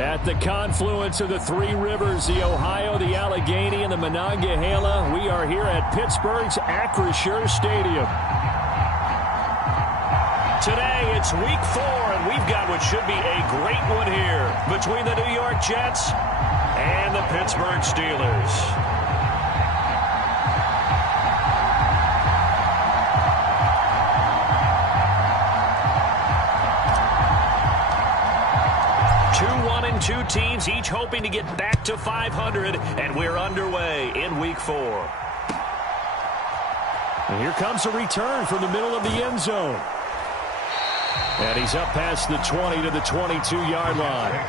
At the confluence of the three rivers, the Ohio, the Allegheny, and the Monongahela, we are here at Pittsburgh's Acrisure Stadium. Today, it's week 4, and we've got what should be a great one here between the New York Jets and the Pittsburgh Steelers. Two teams each hoping to get back to 500, and we're underway in week 4. And here comes a return from the middle of the end zone. And he's up past the 20 to the 22-yard line.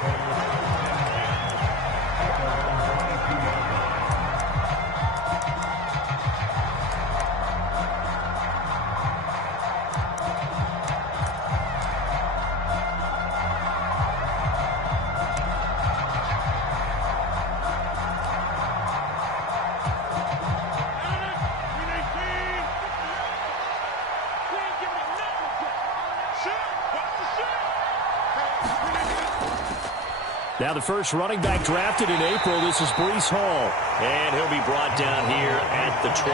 Now the first running back drafted in April, this is Breece Hall. And he'll be brought down here at the 28.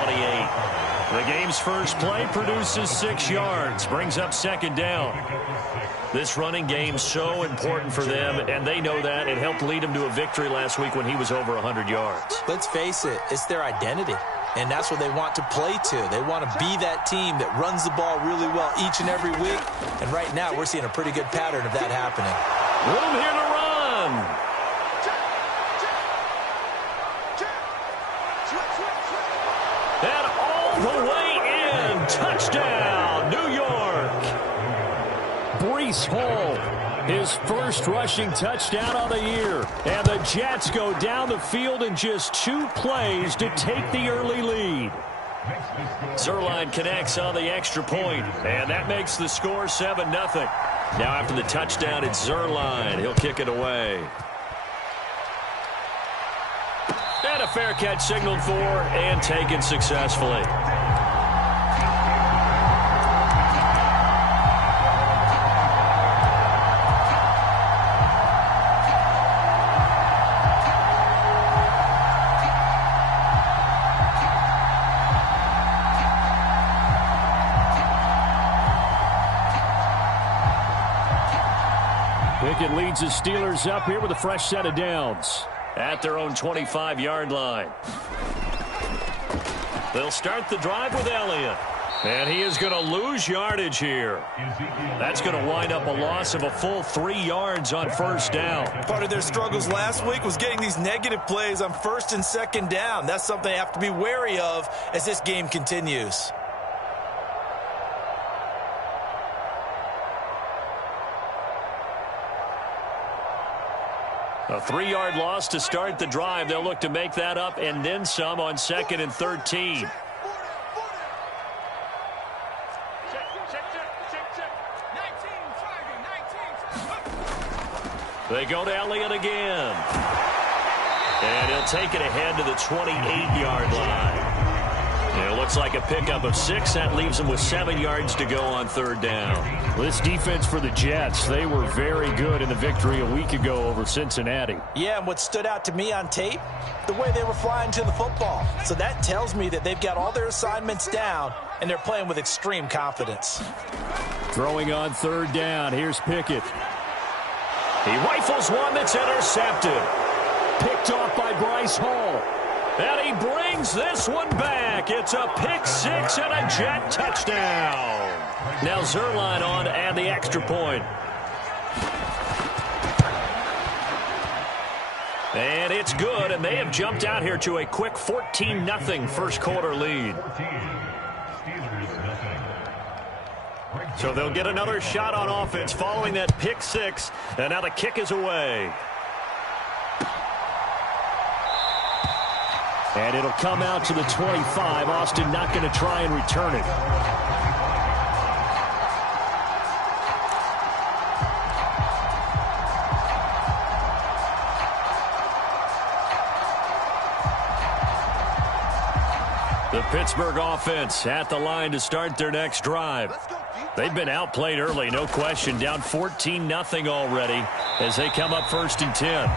The game's first play produces 6 yards, brings up second down. This running game's so important for them, and they know that. It helped lead them to a victory last week when he was over 100 yards. Let's face it, it's their identity. And that's what they want to play to. They want to be that team that runs the ball really well each and every week. And right now, we're seeing a pretty good pattern of that happening. Room here to run. And all the way in. Touchdown, New York. Breece Hall, his first rushing touchdown of the year. And the Jets go down the field in just 2 plays to take the early lead. Zerline connects on the extra point, and that makes the score 7-0. Now after the touchdown, it's Zerline. He'll kick it away. And a fair catch signaled for and taken successfully. Pickett leads the Steelers up here with a fresh set of downs at their own 25-yard line. They'll start the drive with Elliott. And he is going to lose yardage here. That's going to wind up a loss of a full 3 yards on first down. Part of their struggles last week was getting these negative plays on first and second down. That's something they have to be wary of as this game continues. A 3-yard loss to start the drive. They'll look to make that up and then some on 2nd and 13. They go to Elliott again. And he'll take it ahead to the 28-yard line. It looks like a pickup of 6. That leaves them with 7 yards to go on third down. Well, this defense for the Jets, they were very good in the victory a week ago over Cincinnati. Yeah, and what stood out to me on tape, the way they were flying to the football. So that tells me that they've got all their assignments down, and they're playing with extreme confidence. Throwing on third down. Here's Pickett. He rifles one that's intercepted. Picked off by Breece Hall. And he brings this one back. It's a pick 6 and a Jet touchdown. Now Zerline on to add the extra point. And it's good, and they have jumped out here to a quick 14-0 first quarter lead. So they'll get another shot on offense following that pick 6, and now the kick is away. And it'll come out to the 25. Austin not going to try and return it. The Pittsburgh offense at the line to start their next drive. They've been outplayed early, no question. Down 14-0 already as they come up 1st and 10.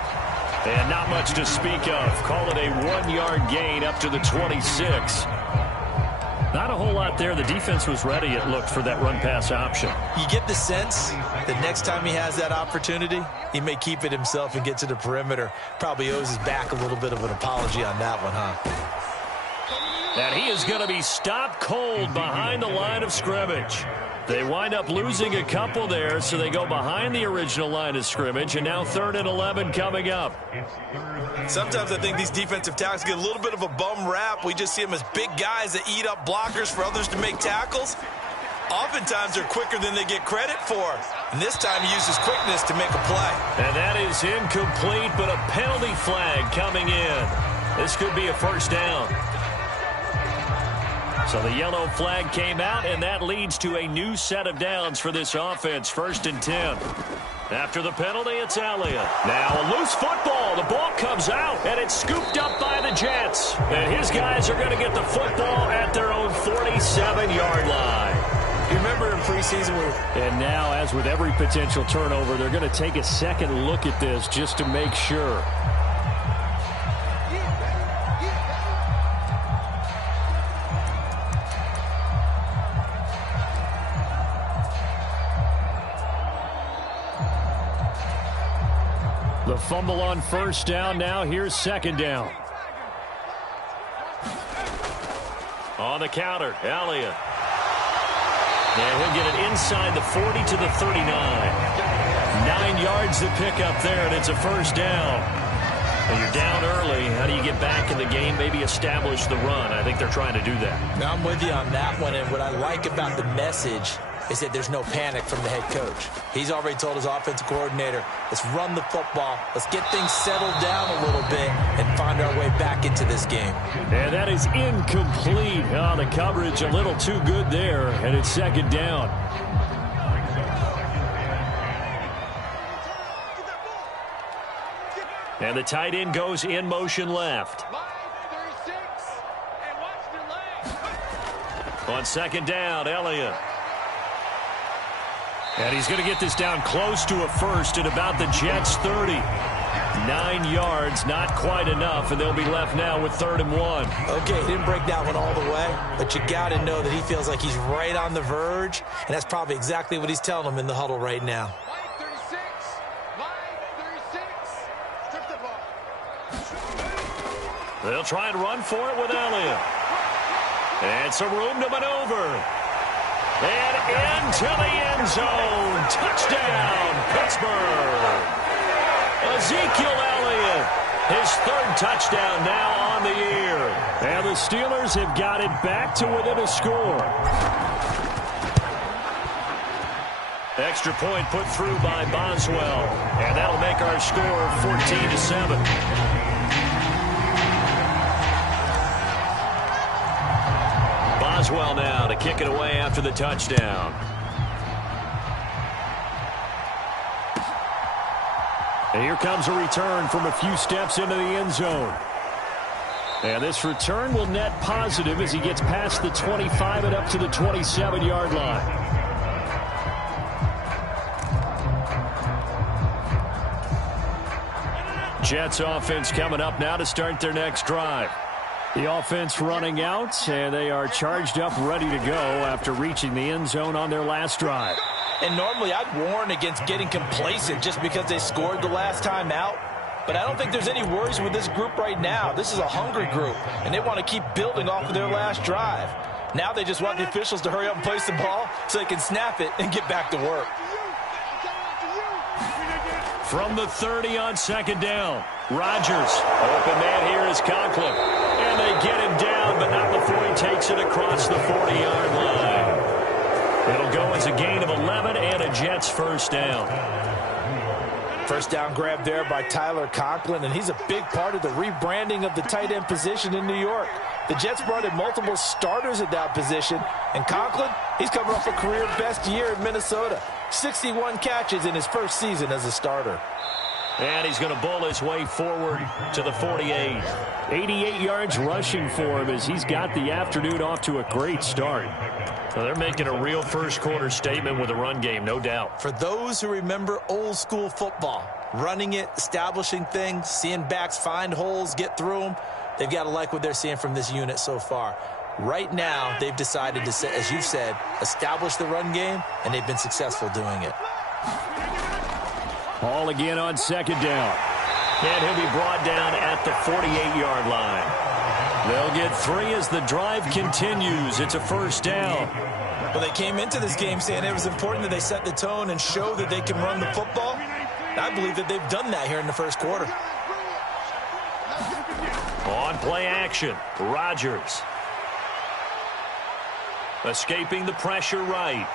And not much to speak of. Call it a 1-yard gain up to the 26. Not a whole lot there. The defense was ready, it looked, for that run-pass option. You get the sense that next time he has that opportunity, he may keep it himself and get to the perimeter. Probably owes his back a little bit of an apology on that one, huh? And he is going to be stopped cold behind the line of scrimmage. They wind up losing a couple there, so they go behind the original line of scrimmage, and now 3rd and 11 coming up. Sometimes I think these defensive tackles get a little bit of a bum rap. We just see them as big guys that eat up blockers for others to make tackles. Oftentimes they're quicker than they get credit for. And this time he uses quickness to make a play. And that is incomplete, but a penalty flag coming in. This could be a 1st down. So the yellow flag came out, and that leads to a new set of downs for this offense. 1st and 10. After the penalty, it's Elliott. Now a loose football. The ball comes out, and it's scooped up by the Jets. And his guys are going to get the football at their own 47-yard line. You remember in preseason And now, as with every potential turnover, they're going to take a second look at this just to make sure. The fumble on 1st down. Now here's 2nd down. On the counter, Elliott. And he'll get it inside the 40 to the 39. 9 yards to pick up there, and it's a 1st down. And you're down early. How do you get back in the game, maybe establish the run? I think they're trying to do that. Now, I'm with you on that one, and what I like about the message is that there's no panic from the head coach. He's already told his offensive coordinator, let's run the football, let's get things settled down a little bit and find our way back into this game. And that is incomplete. Oh, the coverage a little too good there, and it's 2nd down. And the tight end goes in motion left. On 2nd down, Elliott. And he's going to get this down close to a 1st at about the Jets' 30. 9 yards, not quite enough, and they'll be left now with 3rd and 1. Okay, he didn't break that one all the way, but you got to know that he feels like he's right on the verge, and that's probably exactly what he's telling them in the huddle right now. They'll try and run for it with Elliott. And some room to maneuver. And into the end zone. Touchdown, Pittsburgh. Ezekiel Elliott, his 3rd touchdown now on the year. And the Steelers have got it back to within a score. Extra point put through by Boswell. And that'll make our score 14-7. Boswell now to kick it away after the touchdown. And here comes a return from a few steps into the end zone. And this return will net positive as he gets past the 25 and up to the 27-yard line. Jets offense coming up now to start their next drive. The offense running out, and they are charged up, ready to go after reaching the end zone on their last drive. And normally I'd warn against getting complacent just because they scored the last time out. But I don't think there's any worries with this group right now. This is a hungry group, and they want to keep building off of their last drive. Now they just want the officials to hurry up and place the ball so they can snap it and get back to work. From the 30 on 2nd down, Rodgers. Open man here is Conklin. And they get him down, but not before he takes it across the 40-yard line. It'll go as a gain of 11 and a Jets 1st down. 1st down grab there by Tyler Conklin, and he's a big part of the rebranding of the tight end position in New York. The Jets brought in multiple starters at that position, and Conklin, he's coming off a career-best year in Minnesota. 61 catches in his first season as a starter. And he's going to bull his way forward to the 48. 88 yards rushing for him as he's got the afternoon off to a great start. Well, they're making a real first-quarter statement with a run game, no doubt. For those who remember old-school football, running it, establishing things, seeing backs find holes, get through them, they've got to like what they're seeing from this unit so far. Right now, they've decided to, as you've said, establish the run game, and they've been successful doing it. Ball again on second down. And he'll be brought down at the 48-yard line. They'll get 3 as the drive continues. It's a first down. Well, they came into this game saying it was important that they set the tone and show that they can run the football. I believe that they've done that here in the first quarter. On play action, Rodgers. Escaping the pressure right.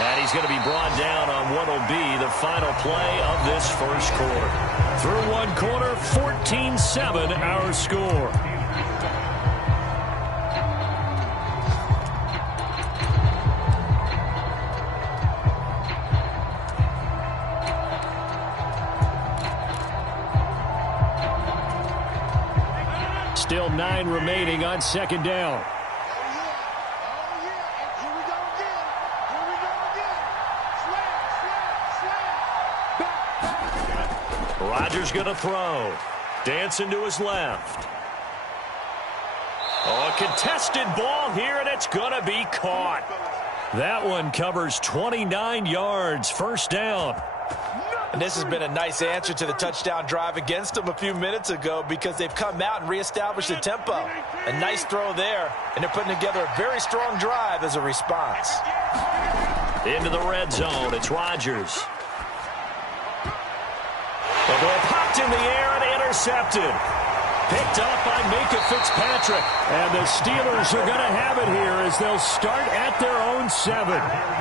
And he's going to be brought down on what will be the final play of this first quarter. Through one quarter, 14-7 our score. Still 9 remaining on second down. Rodgers going to throw. Dancing to his left. Oh, a contested ball here, and it's going to be caught. That one covers 29 yards. First down. And this has been a nice answer to the touchdown drive against them a few minutes ago because they've come out and reestablished the tempo. A nice throw there, and they're putting together a very strong drive as a response. Into the red zone, it's Rodgers. The ball popped in the air and intercepted. Picked up by Minka Fitzpatrick. And the Steelers are going to have it here as they'll start at their own 7.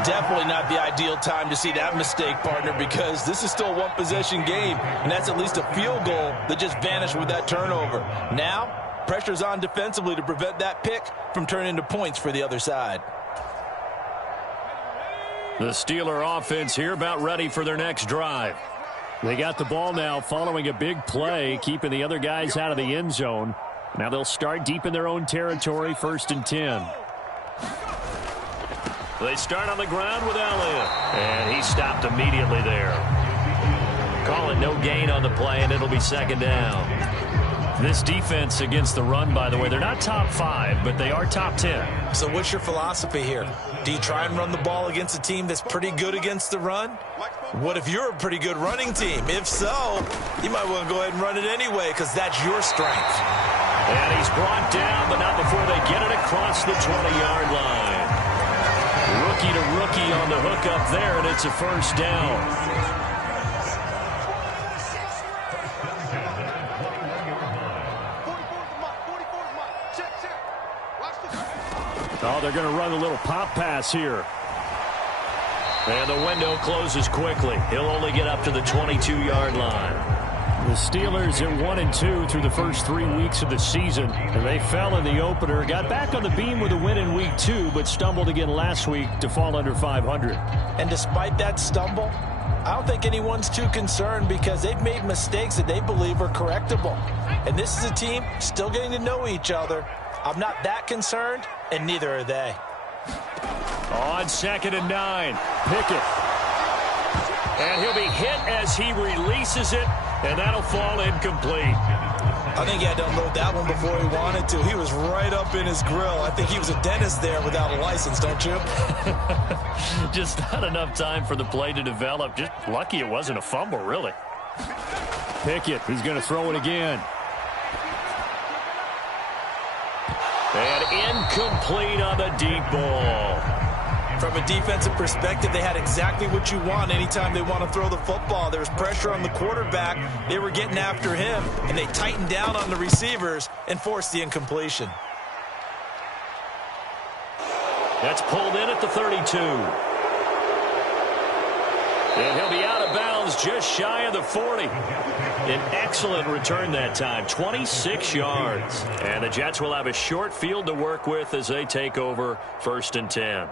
Definitely not the ideal time to see that mistake, partner, because this is still a one-possession game, and that's at least a field goal that just vanished with that turnover. Now, pressure's on defensively to prevent that pick from turning into points for the other side. The Steeler offense here about ready for their next drive. They got the ball now following a big play, keeping the other guys out of the end zone. Now they'll start deep in their own territory, 1st and 10. They start on the ground with Elliott. And he stopped immediately there. Call it no gain on the play, and it'll be second down. This defense against the run, by the way, they're not top 5, but they are top 10. So what's your philosophy here? Do you try and run the ball against a team that's pretty good against the run? What if you're a pretty good running team? If so, you might want to go ahead and run it anyway because that's your strength. And he's brought down, but not before they get it across the 20-yard line. Rookie to rookie on the hook up there, and it's a first down. Oh, they're going to run a little pop pass here. And the window closes quickly. He'll only get up to the 22-yard line. The Steelers at 1-2 through the first 3 weeks of the season. And they fell in the opener. Got back on the beam with a win in week 2, but stumbled again last week to fall under 500. And despite that stumble, I don't think anyone's too concerned because they've made mistakes that they believe are correctable. And this is a team still getting to know each other. I'm not that concerned, and neither are they. On 2nd and 9, Pickett. And he'll be hit as he releases it, and that'll fall incomplete. I think he had to unload that one before he wanted to. He was right up in his grill. I think he was a dentist there without a license, don't you? Just not enough time for the play to develop. Just lucky it wasn't a fumble, really. Pickett, he's going to throw it again. And incomplete on the deep ball. From a defensive perspective, they had exactly what you want anytime they want to throw the football. There was pressure on the quarterback. They were getting after him, and they tightened down on the receivers and forced the incompletion. That's pulled in at the 32. And he'll be out of bounds just shy of the 40. An excellent return that time, 26 yards. And the Jets will have a short field to work with as they take over 1st and 10.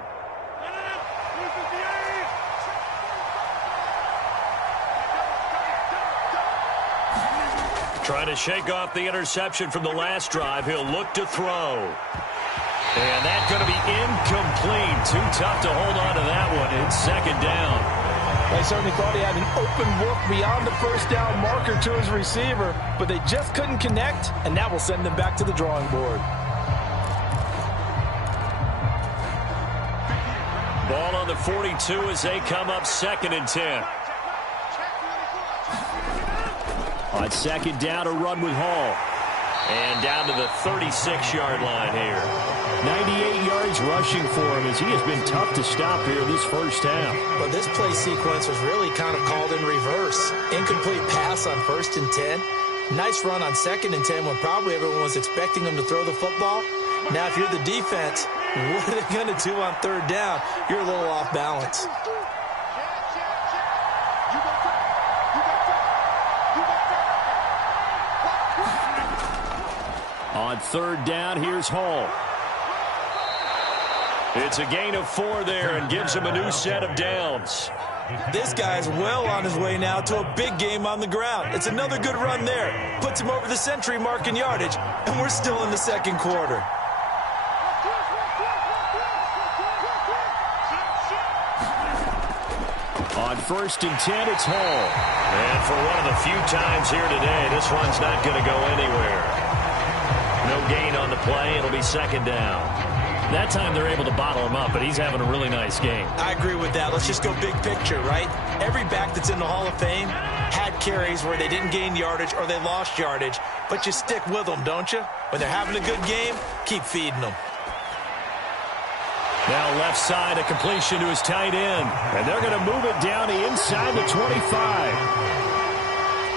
Trying to shake off the interception from the last drive. He'll look to throw. And that's going to be incomplete. Too tough to hold on to that one. It's second down. They certainly thought he had an open look beyond the first down marker to his receiver, but they just couldn't connect, and that will send them back to the drawing board. Ball on the 42 as they come up 2nd and 10. On second down, a run with Hall. And down to the 36-yard line here. 98 yards rushing for him as he has been tough to stop here this first half. But this play sequence was really kind of called in reverse. Incomplete pass on 1st and 10. Nice run on 2nd and 10 when probably everyone was expecting him to throw the football. Now, if you're the defense, what are they going to do on 3rd down? You're a little off balance. On 3rd down, here's Hall. It's a gain of 4 there and gives him a new set of downs. This guy's well on his way now to a big game on the ground. It's another good run there. Puts him over the century mark in yardage, and we're still in the 2nd quarter. On 1st and 10, it's Hall. And for one of the few times here today, this one's not going to go anywhere. No gain on the play. It'll be 2nd down. That time they're able to bottle him up, but he's having a really nice game. I agree with that. Let's just go big picture, right? Every back that's in the Hall of Fame had carries where they didn't gain yardage or they lost yardage, but you stick with them, don't you? When they're having a good game, keep feeding them. Now left side, a completion to his tight end. And they're going to move it down the inside the 25.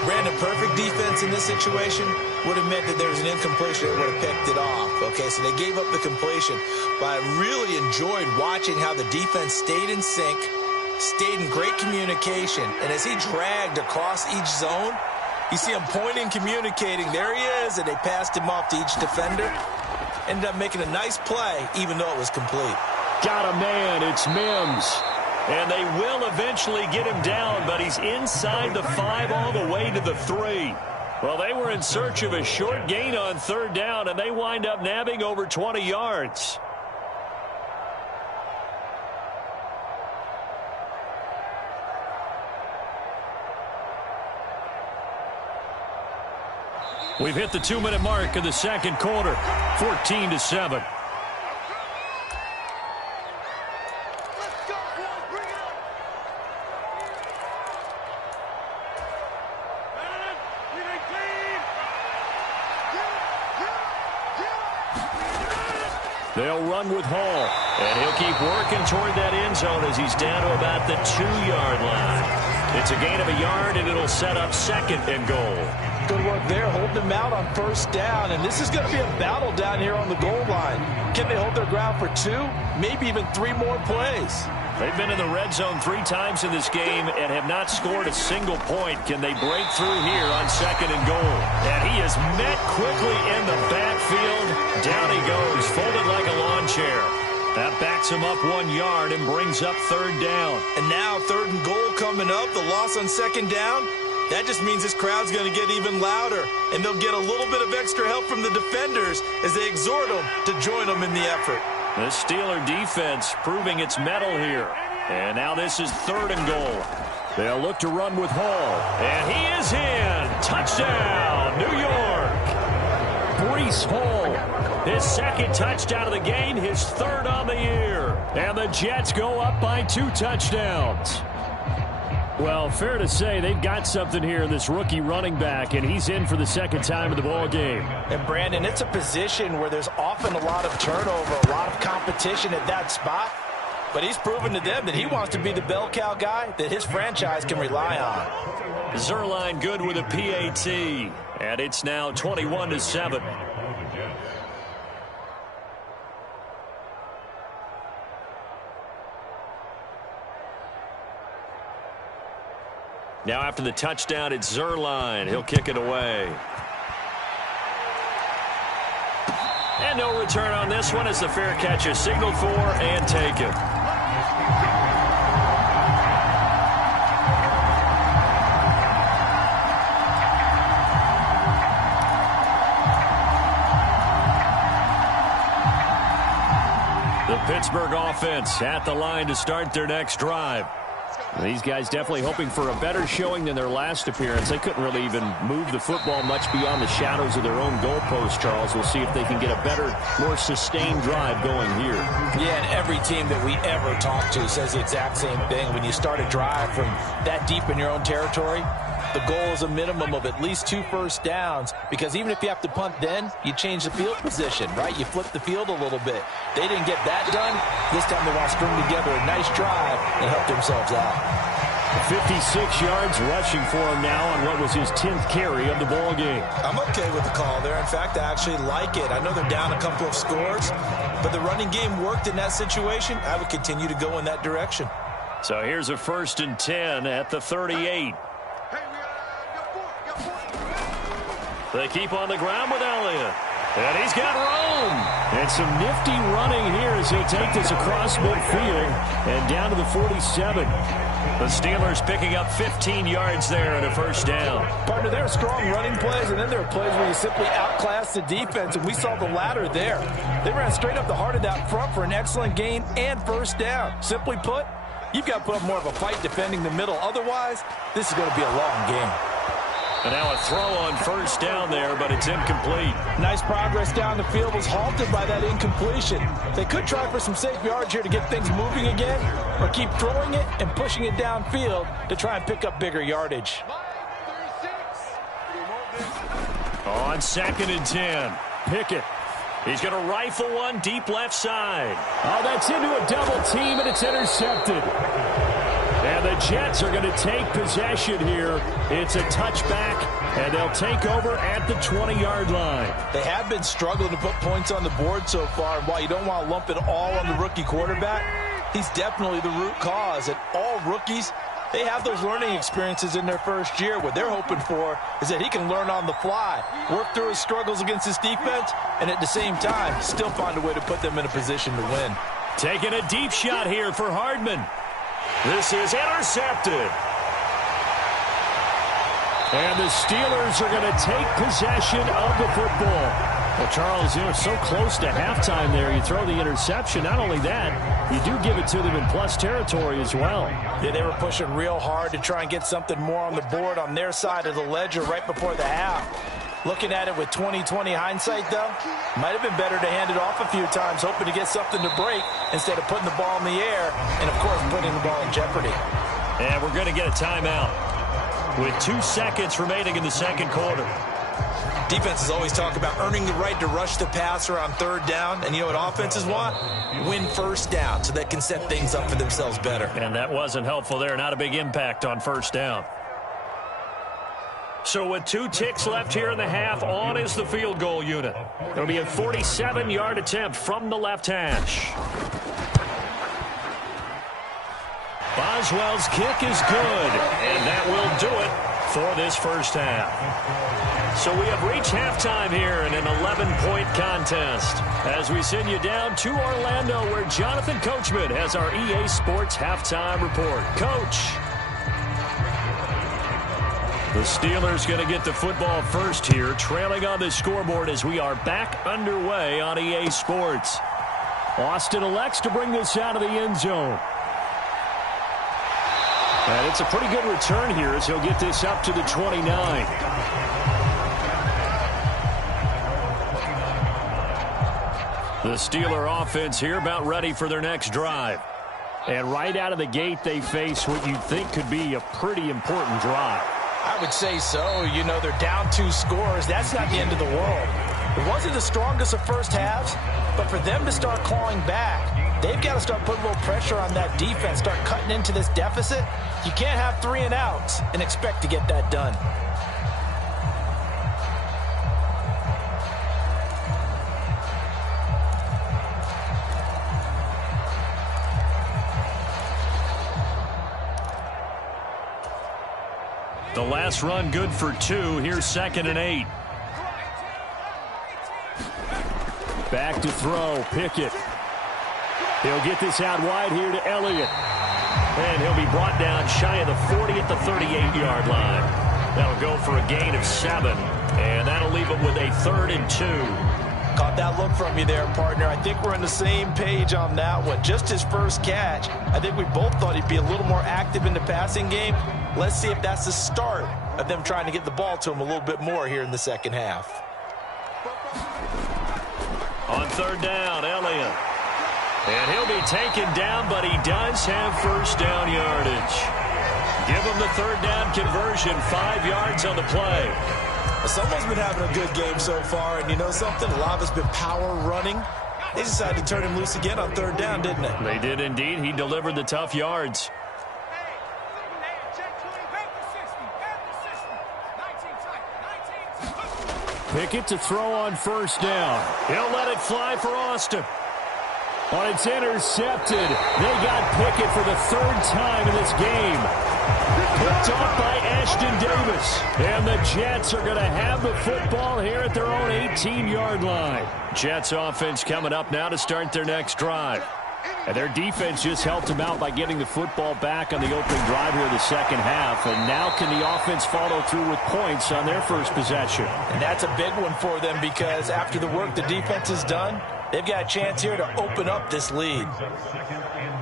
Brandon, perfect defense in this situation would have meant that there was an incompletion that would have picked it off. Okay, so they gave up the completion. But I really enjoyed watching how the defense stayed in sync, stayed in great communication. And as he dragged across each zone, you see him pointing, communicating. There he is, and they passed him off to each defender. Ended up making a nice play, even though it was complete. Got a man. It's Mims. And they will eventually get him down, but he's inside the 5 all the way to the 3. Well, they were in search of a short gain on 3rd down, and they wind up nabbing over 20 yards. We've hit the 2-minute mark of the 2nd quarter, 14-7. They'll run with Hall, and he'll keep working toward that end zone as he's down to about the 2-yard line. It's a gain of a yard, and it'll set up 2nd and goal. Good work there, holding them out on 1st down, and this is going to be a battle down here on the goal line. Can they hold their ground for 2, maybe even 3 more plays? They've been in the red zone 3 times in this game and have not scored a single point. Can they break through here on 2nd and goal? And he is met quickly in the backfield. Down he goes, folded like a lawn chair. That backs him up 1 yard and brings up 3rd down. And now 3rd and goal coming up, the loss on 2nd down. That just means this crowd's going to get even louder, and they'll get a little bit of extra help from the defenders as they exhort them to join them in the effort. The Steeler defense proving its mettle here. And now this is 3rd and goal. They'll look to run with Hall. And he is in. Touchdown, New York. Breece Hall, his 2nd touchdown of the game, his 3rd on the year. And the Jets go up by 2 touchdowns. Well, fair to say they've got something here in this rookie running back, and he's in for the 2nd time of the ball game. And, Brandon, it's a position where there's often a lot of turnover, a lot of competition at that spot. But he's proven to them that he wants to be the bell cow guy that his franchise can rely on. Zerline good with a PAT, and it's now 21-7. Now after the touchdown, it's Zerline. He'll kick it away. And no return on this one as the fair catch is signaled for and taken. Pittsburgh offense at the line to start their next drive. These guys definitely hoping for a better showing than their last appearance. They couldn't really even move the football much beyond the shadows of their own goalpost, Charles. We'll see if they can get a better, more sustained drive going here. Yeah, and every team that we ever talk to says the exact same thing. When you start a drive from that deep in your own territory, the goal is a minimum of at least 2 first downs, because even if you have to punt then, you change the field position, right? You flip the field a little bit. They didn't get that done. This time they want to string together a nice drive and help themselves out. 56 yards rushing for him now on what was his 10th carry of the ball game. I'm okay with the call there. In fact, I actually like it. I know they're down a couple of scores, but the running game worked in that situation. I would continue to go in that direction. So here's a 1st and 10 at the 38. They keep on the ground with Elliott. And he's got room. And some nifty running here as he'll take this across midfield and down to the 47. The Steelers picking up 15 yards there and a 1st down. Partner, there are strong running plays, and then there are plays where you simply outclass the defense, and we saw the latter there. They ran straight up the heart of that front for an excellent gain and 1st down. Simply put, you've got to put up more of a fight defending the middle. Otherwise, this is going to be a long game. And now a throw on 1st down there, but it's incomplete. Nice progress down the field was halted by that incompletion. They could try for some safe yards here to get things moving again, or keep throwing it and pushing it downfield to try and pick up bigger yardage. On 2nd and 10, Pickett. He's going to rifle one deep left side. Oh, that's into a double team, and it's intercepted. And the Jets are going to take possession here. It's a touchback, and they'll take over at the 20-yard line. They have been struggling to put points on the board so far, and while you don't want to lump it all on the rookie quarterback, he's definitely the root cause. And all rookies, they have those learning experiences in their first year. What they're hoping for is that he can learn on the fly, work through his struggles against his defense, and at the same time, still find a way to put them in a position to win. Taking a deep shot here for Hardman. This is intercepted. And the Steelers are going to take possession of the football. Well, Charles, you're so close to halftime there. You throw the interception. Not only that, you do give it to them in plus territory as well. Yeah, they were pushing real hard to try and get something more on the board on their side of the ledger right before the half. Looking at it with 20/20 hindsight, though, might have been better to hand it off a few times, hoping to get something to break instead of putting the ball in the air and, of course, putting the ball in jeopardy. And we're going to get a timeout with 2 seconds remaining in the 2nd quarter. Defenses always talk about earning the right to rush the passer on 3rd down, and you know what offenses want? Win 1st down so they can set things up for themselves better. And that wasn't helpful there. Not a big impact on 1st down. So with 2 ticks left here in the half, on is the field goal unit. It'll be a 47-yard attempt from the left hash. Boswell's kick is good, and that will do it for this 1st half. So we have reached halftime here in an 11-point contest as we send you down to Orlando, where Jonathan Coachman has our EA Sports halftime report. Coach. The Steelers going to get the football first here, trailing on the scoreboard as we are back underway on EA Sports. Austin elects to bring this out of the end zone. And it's a pretty good return here as he'll get this up to the 29. The Steeler offense here about ready for their next drive. And right out of the gate, they face what you'd think could be a pretty important drive. I would say so. You know, they're down 2 scores. That's not the end of the world. It wasn't the strongest of first halves, but for them to start clawing back, they've got to start putting a little pressure on that defense, start cutting into this deficit. You can't have 3 and outs and expect to get that done. The last run good for 2. Here's 2nd and 8. Back to throw. Pickett. He'll get this out wide here to Elliott. And he'll be brought down shy of the 40 at the 38-yard line. That'll go for a gain of 7. And that'll leave it with a 3rd and 2. about that look from you there, partner. I think we're on the same page on that one. Just his first catch, I think we both thought he'd be a little more active in the passing game. Let's see if that's the start of them trying to get the ball to him a little bit more here in the second half. On third down, Elliott. And he'll be taken down, but he does have first down yardage. Give him the third down conversion, 5 yards on the play. Someone's been having a good game so far, and you know something? A lot of it's been power running. They decided to turn him loose again on third down, didn't they? They did indeed. He delivered the tough yards. Pickett to throw on first down. He'll let it fly for Austin. But it's intercepted. They got Pickett for the third time in this game. Picked off by Ashton Davis. And the Jets are going to have the football here at their own 18-yard line. Jets offense coming up now to start their next drive. And their defense just helped them out by getting the football back on the opening drive here in the second half. And now can the offense follow through with points on their first possession? And that's a big one for them because after the work the defense has done, they've got a chance here to open up this lead.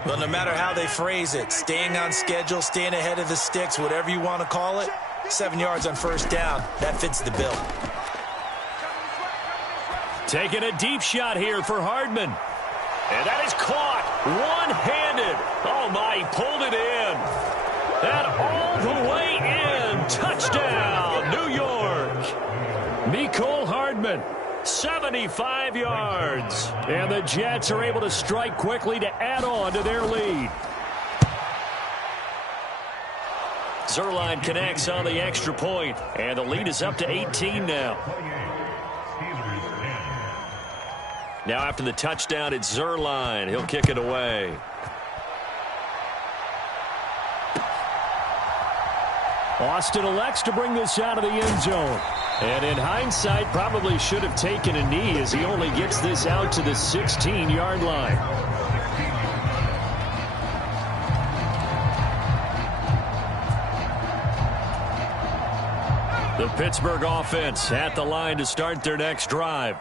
Well, no matter how they phrase it, staying on schedule, staying ahead of the sticks, whatever you want to call it, 7 yards on first down, that fits the bill. Taking a deep shot here for Hardman. And that is caught one-handed. Oh, my, he pulled it in. And all the way in. Touchdown, New York. Mecole Hardman, 75 yards. And the Jets are able to strike quickly to add on to their lead. Zuerlein connects on the extra point, and the lead is up to 18 now. Now after the touchdown, it's Zuerlein. He'll kick it away. Austin elects to bring this out of the end zone. And in hindsight, probably should have taken a knee as he only gets this out to the 16-yard line. The Pittsburgh offense at the line to start their next drive.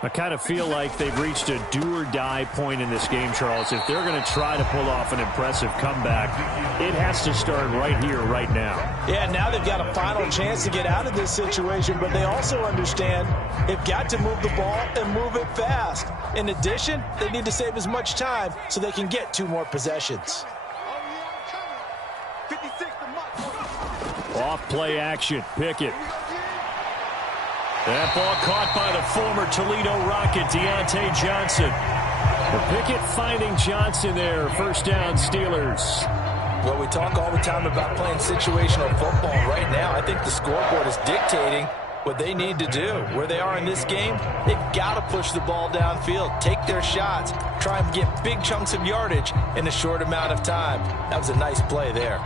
I kind of feel like they've reached a do-or-die point in this game, Charles. If they're going to try to pull off an impressive comeback, it has to start right here, right now. Yeah, now they've got a final chance to get out of this situation, but they also understand they've got to move the ball and move it fast. In addition, they need to save as much time so they can get 2 more possessions. Off play action, Pickett. That ball caught by the former Toledo Rocket, Deontay Johnson. Pickett finding Johnson there. First down, Steelers. Well, we talk all the time about playing situational football. Right now, I think the scoreboard is dictating what they need to do. Where they are in this game, they've got to push the ball downfield, take their shots, try and get big chunks of yardage in a short amount of time. That was a nice play there.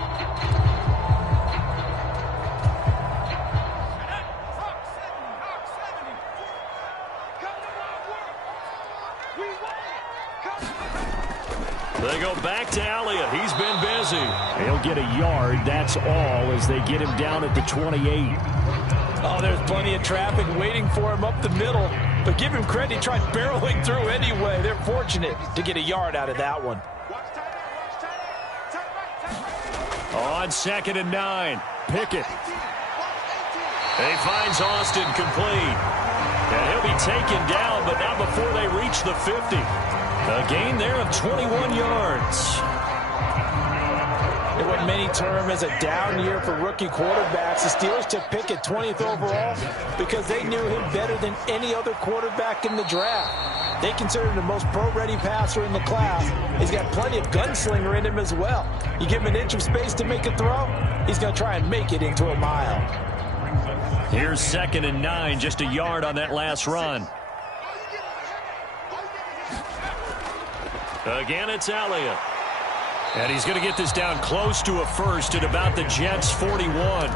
They go back to Elliott. He's been busy. He'll get a yard. That's all as they get him down at the 28. Oh, there's plenty of traffic waiting for him up the middle. But give him credit. He tried barreling through anyway. They're fortunate to get a yard out of that one. On 2nd and 9. Pickett. He finds Austin complete. And he'll be taken down, but not before they reach the 50. A gain there of 21 yards. And what many term as a down year for rookie quarterbacks, the Steelers took Pickett 20th overall because they knew him better than any other quarterback in the draft. They consider him the most pro-ready passer in the class. He's got plenty of gunslinger in him as well. You give him an inch of space to make a throw, he's going to try and make it into a mile. Here's 2nd and 9, just a yard on that last run. Again, it's Elliott. And he's going to get this down close to a first at about the Jets' 41.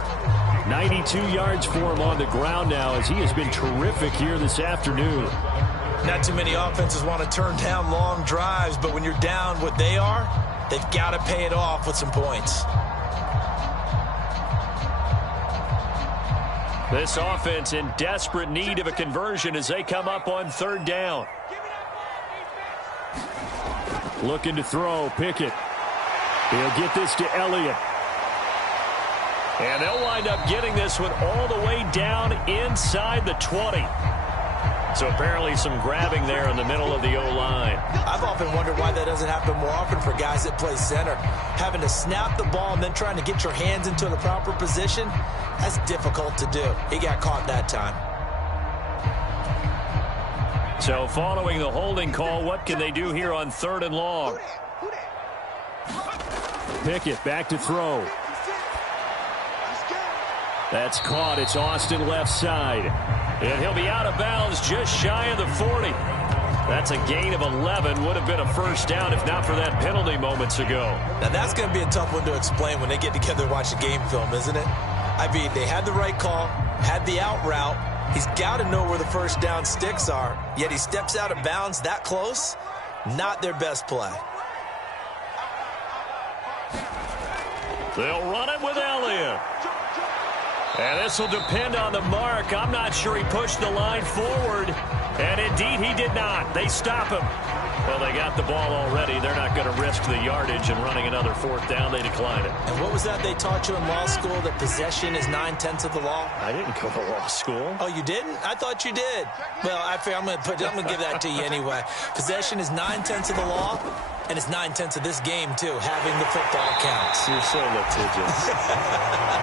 92 yards for him on the ground now as he has been terrific here this afternoon. Not too many offenses want to turn down long drives, but when you're down what they are, they've got to pay it off with some points. This offense in desperate need of a conversion as they come up on 3rd down. Looking to throw, Pickett. He'll get this to Elliott. And they'll wind up getting this one all the way down inside the 20. So apparently some grabbing there in the middle of the O-line. I've often wondered why that doesn't happen more often for guys that play center. Having to snap the ball and then trying to get your hands into the proper position, that's difficult to do. He got caught that time. So following the holding call, what can they do here on 3rd and long? Pickett back to throw. That's caught. It's Austin left side. And he'll be out of bounds just shy of the 40. That's a gain of 11. Would have been a 1st down if not for that penalty moments ago. Now that's going to be a tough one to explain when they get together and watch the game film, isn't it? I mean, they had the right call, had the out route. He's got to know where the 1st down sticks are, yet he steps out of bounds that close. Not their best play. They'll run it with Elliott. And this will depend on the mark. I'm not sure he pushed the line forward. And indeed, he did not. They stop him. Well, they got the ball already. They're not going to risk the yardage and running another 4th down. They decline it. And what was that they taught you in law school, that possession is 9/10 of the law? I didn't go to law school. Oh, you didn't? I thought you did. Well, I'm going to give that to you anyway. Possession is 9/10 of the law, and it's 9/10 of this game, too. Having the football counts. You're so litigious.